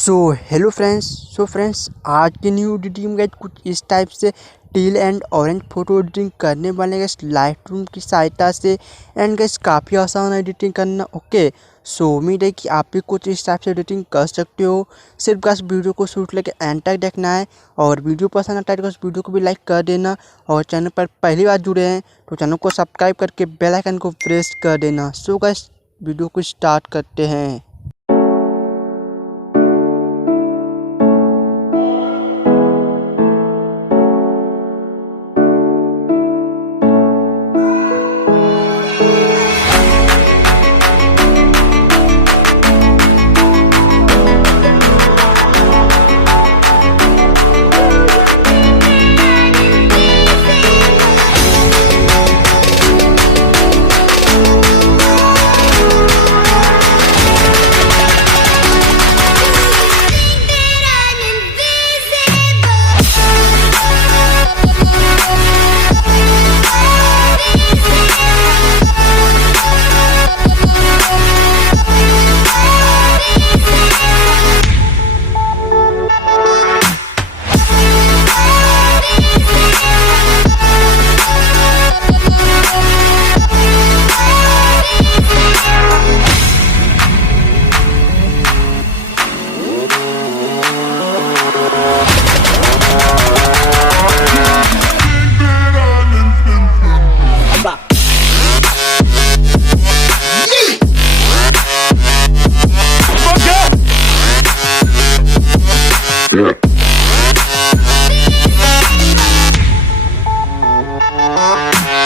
So hello friends. Friends, आज की new editing guide कुछ इस टाइप से till and orange photo editing करने वाले गाइस लाइट रूम की सहायता से। एंड गाइस काफ़ी आसान एडिटिंग करना। ओके, सो उम्मीद है कि आप भी कुछ इस टाइप से एडिटिंग कर सकते हो। सिर्फ गाइस वीडियो को शूट लेके एंड तक देखना है, और वीडियो पसंद आता है तो वीडियो को भी लाइक कर देना। और चैनल पर पहली बार जुड़े हैं तो चैनल को सब्सक्राइब करके बेल आइकन को प्रेस कर देना। सो गाइस, वीडियो को स्टार्ट करते हैं।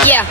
Yeah.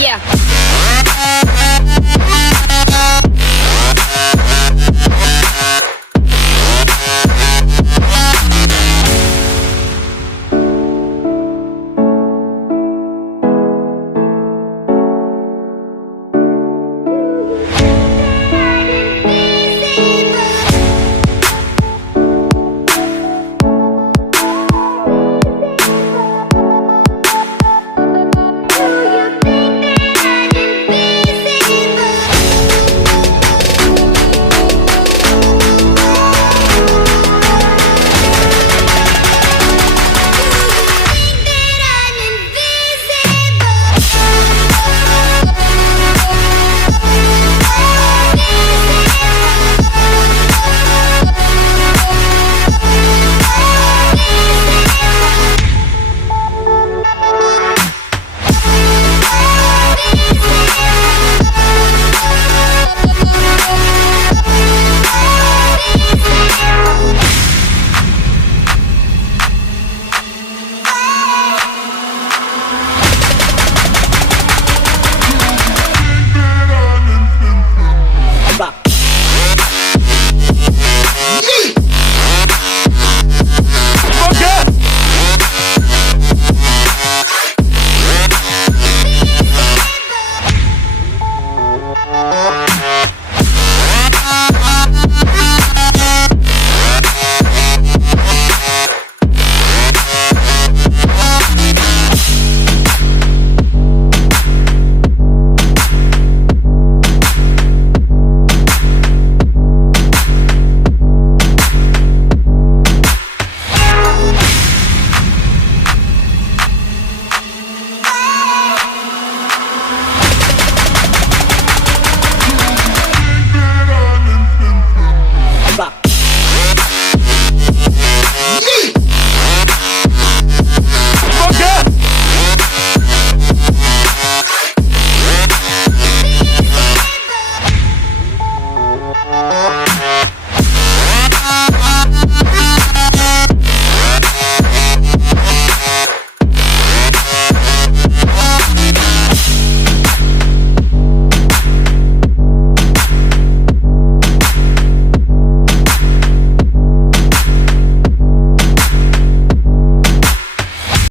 Yeah.